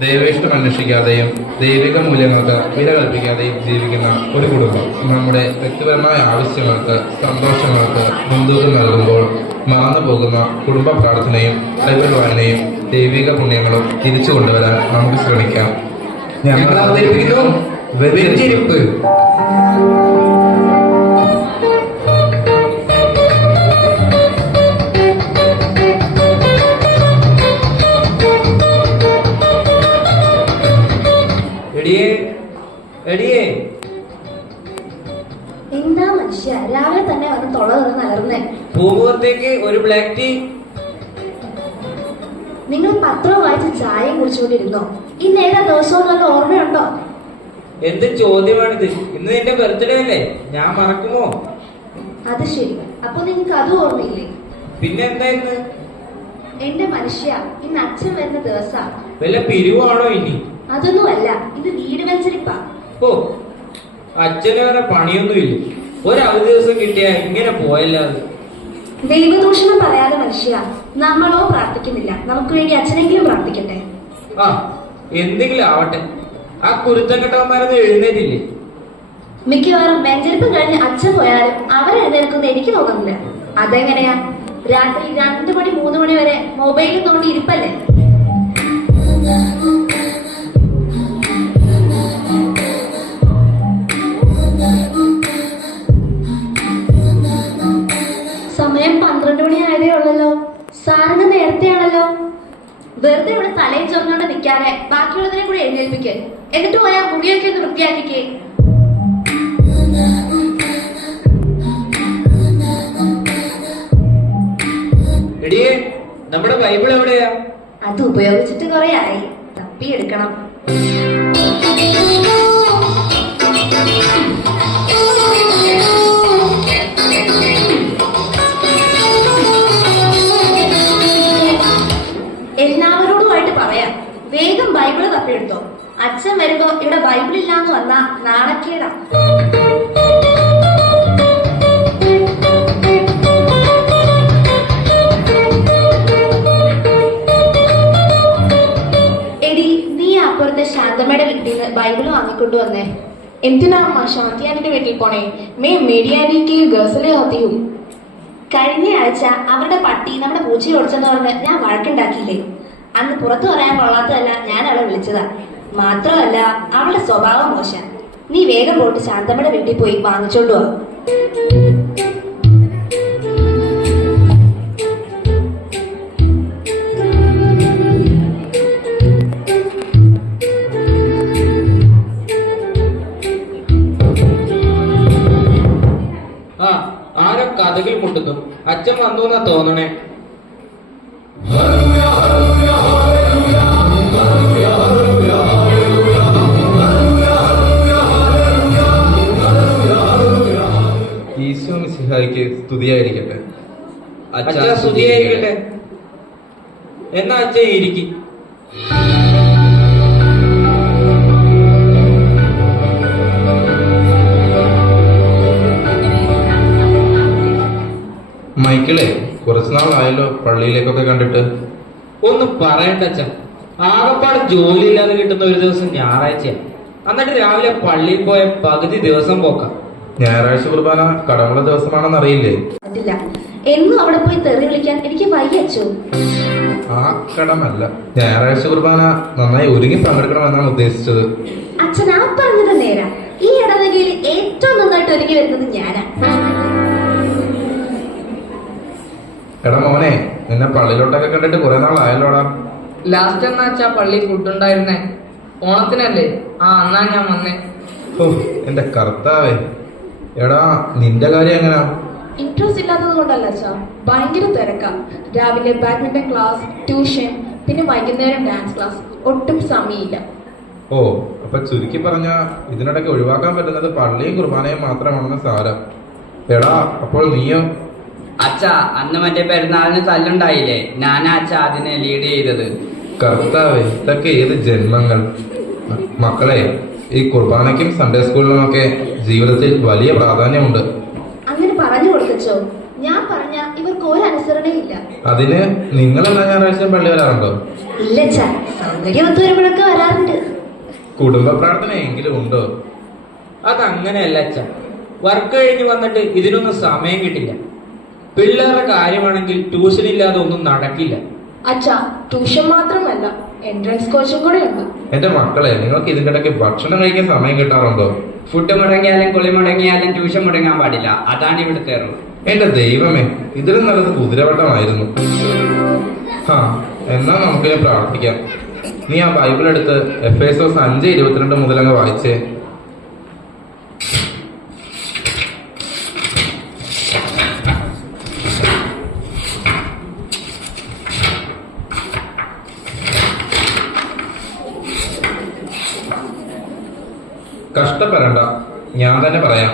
ദൈവേഷ്ടം അന്വേഷിക്കാതെയും ദൈവിക മൂല്യങ്ങൾക്ക് വില കൽപ്പിക്കാതെയും ജീവിക്കുന്ന ഒരു കുടുംബം നമ്മുടെ വ്യക്തിപരമായ ആവശ്യങ്ങൾക്ക് സന്തോഷങ്ങൾക്ക് മുൻതൂക്കം നൽകുമ്പോൾ മറന്നു പോകുന്ന കുടുംബ പ്രാർത്ഥനയും ബൈബിൾ വായനയും ദൈവിക പുണ്യങ്ങളും തിരിച്ചു കൊണ്ടുവരാൻ നമുക്ക് ശ്രമിക്കാം. ഞങ്ങൾ അവതരിപ്പിക്കുന്നു. പൂമുഖത്തേക്ക് ഒരു ബ്ലാക്ക് ടീ നിങ്ങൾ പത്രം വായിച്ച് ചായ കുടിച്ചുകൊണ്ടിരുന്നോ? ഇന്ന് ഏതാ ദിവസവും നല്ല ഓർമ്മയുണ്ടോ? എന്ത് ചോദ്യമാണിത്? ഇന്ന് നിന്റെ ബർത്ത്ഡേ അല്ലേ? ഞാൻ മറക്കുമോ? അത് ശരി. അപ്പൊ നിങ്ങൾക്ക് അത് ഓർമ്മയില്ലേ? പിന്നെ എന്താ ഇന്ന്? എന്റെ മനുഷ്യ ഇന്ന് അച്ഛൻ വരുന്ന ദിവസം. വല്ല പിരിവാണോ ഇനി? അതൊന്നുമല്ല ഇത് വീട് വെച്ചിരിപ്പാ. ഓ അച്ഛന് വേറെ പണിയൊന്നുമില്ല. ഒരു അവധി ദിവസം കിട്ടിയാ ഇങ്ങനെ പോയല്ലാതെ. ദൈവദൂഷണം പറയാതെ മനുഷ്യ നമ്മളോ പ്രാർത്ഥിക്കുന്നില്ല. നമുക്ക് വേണ്ടി അച്ഛനെങ്കിലും പ്രാർത്ഥിക്കട്ടെ? ആ എന്തെങ്കിലും ആവട്ടെ. ആ കുരുത്തക്കെട്ടവന്മാരൊന്നും എഴുന്നേറ്റില്ലേ? മിക്കവാറും വെഞ്ചരിപ്പ് കഴിഞ്ഞ് അച്ഛൻ പോയാലും അവരെഴുന്നേൽക്കുന്ന എനിക്ക് തോന്നുന്നില്ല. അതെങ്ങനെയാ? രാത്രി രണ്ടു മണി മൂന്ന് മണി വരെ മൊബൈലിൽ നോക്കി ഇരിപ്പല്ലേ? വെറുതെ ഇവിടെ തലയിൽ ചൊറിഞ്ഞോണ്ട് നിൽക്കാതെ ബാക്കിയുള്ളതിനെ കൂടെ എഴുന്നേൽപ്പിക്ക്. എന്നിട്ട് പോയാ മുടിയൊക്കെ ഒന്ന് വൃത്തിയാക്കിക്കേ. എടിയേ നമ്മുടെ ബൈബിൾ എവിടെയാ? അത് ഉപയോഗിച്ചിട്ട് കുറെ ആയി. തപ്പിയെടുക്കണം. എല്ലാവരോടുമായിട്ട് പറയാം. വേഗം ബൈബിൾ തപ്പിയെടുത്തോ. അച്ഛൻ വരുമ്പോ ഇവിടെ ബൈബിൾ ഇല്ലാന്ന് വന്നാ നാണക്കേടാ. എടി നീ അപ്പുറത്തെ ശാന്തമ്മയുടെ വീട്ടിൽ നിന്ന് ബൈബിൾ വാങ്ങിക്കൊണ്ടു വന്നേ. എന്തിനാ ശാന്തിയാനിന്റെ ശാന്തി വീട്ടിൽ പോണേ? മേ മേരി ആന്റിക്ക് ഗസലെ ആത്തി ഹൂ കഴിഞ്ഞ ആഴ്ച അവരുടെ പട്ടി നമ്മുടെ പൂച്ചയെ ഓടിച്ചെന്ന് പറഞ്ഞ് ഞാൻ വഴക്കുണ്ടാക്കിയില്ലേ? അന്ന് പുറത്തു പറയാൻ കൊള്ളാത്തതല്ല ഞാൻ അവളെ വിളിച്ചതാ. മാത്രമല്ല അവളുടെ സ്വഭാവം മോശം. നീ വേഗം പോയിട്ട് ശാന്തമ്മയുടെ വീട്ടിൽ പോയി വാങ്ങിച്ചോണ്ട് കഥകിൽ കൊണ്ടുന്നു അച്ഛൻ വന്നു എന്നാ തോന്നണേ. ഈശോ സ്തുതിയായിരിക്കട്ടെ. അച്ഛ സ്തുതിയായിരിക്കട്ടെ. എന്നാ അച്ഛൻ ഇരിക്കും. നാളായല്ലോ പള്ളിയിലേക്കൊക്കെ കണ്ടിട്ട്. ഒന്ന് പറയണ്ട ആകപ്പാട് ജോലി ഇല്ലാതെ കിട്ടുന്ന ഒരു ദിവസം ഞായറാഴ്ച എന്നിട്ട് രാവിലെ പള്ളിയിൽ പോയ പകുതി ദിവസം പോക്കാം. ഞായറാഴ്ച കുർബാന കടമുള്ള ദിവസമാണെന്ന് അറിയില്ലേ പറ്റില്ല. എന്നും അവിടെ പോയി തെറി വിളിക്കാൻ എനിക്ക് വയ്യച്ചു ആ കടമല്ല. ഞായറാഴ്ച കുർബാന നന്നായി ഒരുങ്ങി പങ്കെടുക്കണമെന്നാണ് ഉദ്ദേശിച്ചത്. അച്ഛൻ ആ പറഞ്ഞത് നേരാ. ഈ ഇടവകയിൽ ഏറ്റവും നന്നായിട്ട് ഒരുങ്ങി വരുന്നത് ഞാനാ. എടാ മോനെ നിന്നെ പള്ളിയിലോട്ടൊക്കെ കണ്ടിട്ട് കുറെ നാളായല്ലോടാ. ലാസ്റ്റ് എന്നാ വെച്ചാ പള്ളി ഫുഡ് ഉണ്ടായിരുന്നേ. ഓണത്തിനല്ലേ? ആ അന്നാ ഞാൻ വന്നേ. ഓ എന്റെ കർത്താവേ. എടാ നിന്റെ കാര്യം എങ്ങനാ? ഇൻട്രസ്റ്റ് ഇല്ലാത്തത് കൊണ്ടല്ല അച്ഛാ. ഭയങ്കര തിരക്കാ. രാവിലെ ബാഡ്മിന്റൺ ക്ലാസ് ട്യൂഷൻ പിന്നെ വൈകുന്നേരം ഡാൻസ് ക്ലാസ് ഒട്ടും സമയമില്ല. ഓ അപ്പൊ ചുരുക്കി പറഞ്ഞ ഇതിനിടയ്ക്ക് ഒഴിവാക്കാൻ പറ്റുന്നത് പള്ളിയും കുർബാനയും മാത്രമാണെന്ന് സാരം. എടാ അപ്പോൾ നീയോ? അച്ഛ അന്ന് മറ്റേ പെരുന്നാളിന് തല്ലുണ്ടായില്ലേ? ഞാനാ അച്ഛ അതിനെ ലീഡ് ചെയ്തത്. കർത്താവേ ഇതൊക്കെ ഏത് ജന്മങ്ങൾ? മക്കളെ ഈ കുർബാനയ്ക്കും സൺഡേ സ്കൂളിനുമൊക്കെ ജീവിതത്തിൽ വലിയ പ്രാധാന്യമുണ്ട്. അങ്ങനെ പറഞ്ഞു കൊടുത്തോ ഞാൻ പറഞ്ഞ ഇവർക്ക് ഒരു അനുസരണയില്ല ഇല്ല അതിന് നിങ്ങൾ എല്ലാ ഞായറാഴ്ചയും പള്ളി വരാറുണ്ടോ? ഇല്ല ചാ ഒത്തു വരുമ്പോഴൊക്കെ വരാറുണ്ട്. കുടുംബ പ്രാർത്ഥനയെങ്കിലും ഉണ്ടോ? അതങ്ങനെയല്ല അച്ഛ. വർക്ക് കഴിഞ്ഞ് വന്നിട്ട് ഇതിനൊന്നും സമയം കിട്ടില്ല. പിള്ളേരുടെ കാര്യമാണെങ്കിൽ ട്യൂഷൻ ഇല്ലാതെ ഒന്നും നടക്കില്ല. അച്ഛാ ട്യൂഷൻ മാത്രമല്ല എൻട്രൻസ് കോച്ചും കൂടെ ഉണ്ട് എന്റെ മക്കളെ നിങ്ങൾക്ക് ഇതിന്റെ ഇടയ്ക്ക് ഭക്ഷണം കഴിക്കാൻ സമയം കിട്ടാറുണ്ടോ? ഫുഡ് മുടങ്ങിയാലും കുളി മുടങ്ങിയാലും ട്യൂഷൻ മുടങ്ങാൻ പാടില്ല. അതാണ് ഇവിടുത്തെ റൂൾ എന്റെ ദൈവമേ ഇതിലും നല്ലത് കുതിരവട്ടമായിരുന്നു. ആ എന്നാ നമുക്ക് പ്രാർത്ഥിക്കാം. നീ ആ ബൈബിൾ എടുത്ത് എഫ് എസ് ഒ അഞ്ച് ഇരുപത്തിരണ്ട് മുതലങ്ങ് വായിച്ചേ. കഷ്ടപ്പെടണ്ട. ഞാൻ തന്നെ പറയാം.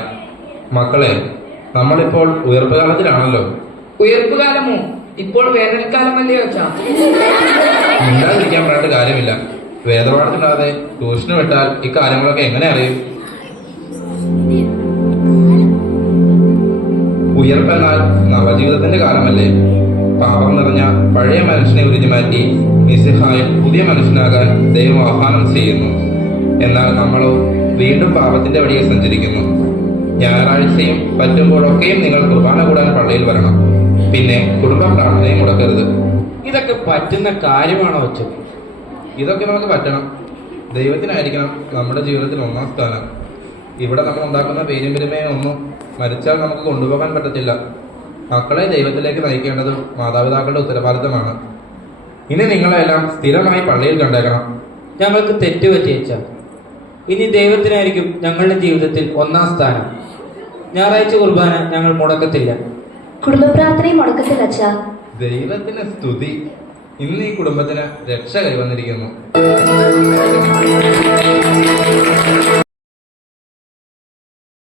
മക്കളെ നമ്മളിപ്പോൾ ഉയർപ്പ് കാലത്തിലാണല്ലോ. ഉയർപ്പ് കാലമോ? ഇപ്പോൾ വേനൽക്കാലമല്ലേ അച്ഛാ? മിണ്ടാതിരിക്കാൻ പറഞ്ഞിട്ട് കാര്യമില്ല. വേദപാഠത്തില്ലാതെ ട്യൂഷന് വിട്ടാൽ ഇക്കാര്യങ്ങളൊക്കെ കാര്യങ്ങളൊക്കെ എങ്ങനെ അറിയും? ഉയർപ്പെന്നാൽ നവജീവിതത്തിന്റെ കാലമല്ലേ. പാപം നിറഞ്ഞ പഴയ മനുഷ്യനെ ഉരുതി മാറ്റി നിസിഹായിൽ പുതിയ മനുഷ്യനാകാൻ ദൈവം ആഹ്വാനം ചെയ്യുന്നു. എന്നാൽ നമ്മളോ വീണ്ടും പാപത്തിന്റെ വഴിയിൽ സഞ്ചരിക്കുന്നു. ഞായറാഴ്ചയും പറ്റുമ്പോഴൊക്കെയും നിങ്ങൾ കുർബാന കൂടാൻ പള്ളിയിൽ വരണം. പിന്നെ കുടുംബ പ്രാർത്ഥനയും മുടക്കരുത് ഇതൊക്കെ പറ്റുന്ന കാര്യമാണോ അച്ഛൻ? ഇതൊക്കെ നമുക്ക് പറ്റണം. ദൈവത്തിനായിരിക്കണം നമ്മുടെ ജീവിതത്തിൽ ഒന്നാം സ്ഥാനം. ഇവിടെ നമ്മൾ ഉണ്ടാക്കുന്ന പേരും പെരുമയും ഒന്നും മരിച്ചാൽ നമുക്ക് കൊണ്ടുപോകാൻ പറ്റത്തില്ല. മക്കളെ ദൈവത്തിലേക്ക് നയിക്കേണ്ടത് മാതാപിതാക്കളുടെ ഉത്തരവാദിത്തമാണ്. ഇനി നിങ്ങളെല്ലാം സ്ഥിരമായി പള്ളിയിൽ കണ്ടേക്കണം. ഞങ്ങൾക്ക് തെറ്റുപറ്റി അച്ഛ. ഇനി ദൈവത്തിനായിരിക്കും ഞങ്ങളുടെ ജീവിതത്തിൽ ഒന്നാം സ്ഥാനം. ഞായറാഴ്ച കുർബാന ഞങ്ങൾ മുടക്കത്തില്ല. കുടുംബ പ്രാർത്ഥനയും മുടക്കത്തില്ല അച്ഛാ. ദൈവത്തിന് സ്തുതി. ഇന്ന് ഈ കുടുംബത്തിന് രക്ഷ കൈവന്നിരിക്കുന്നു.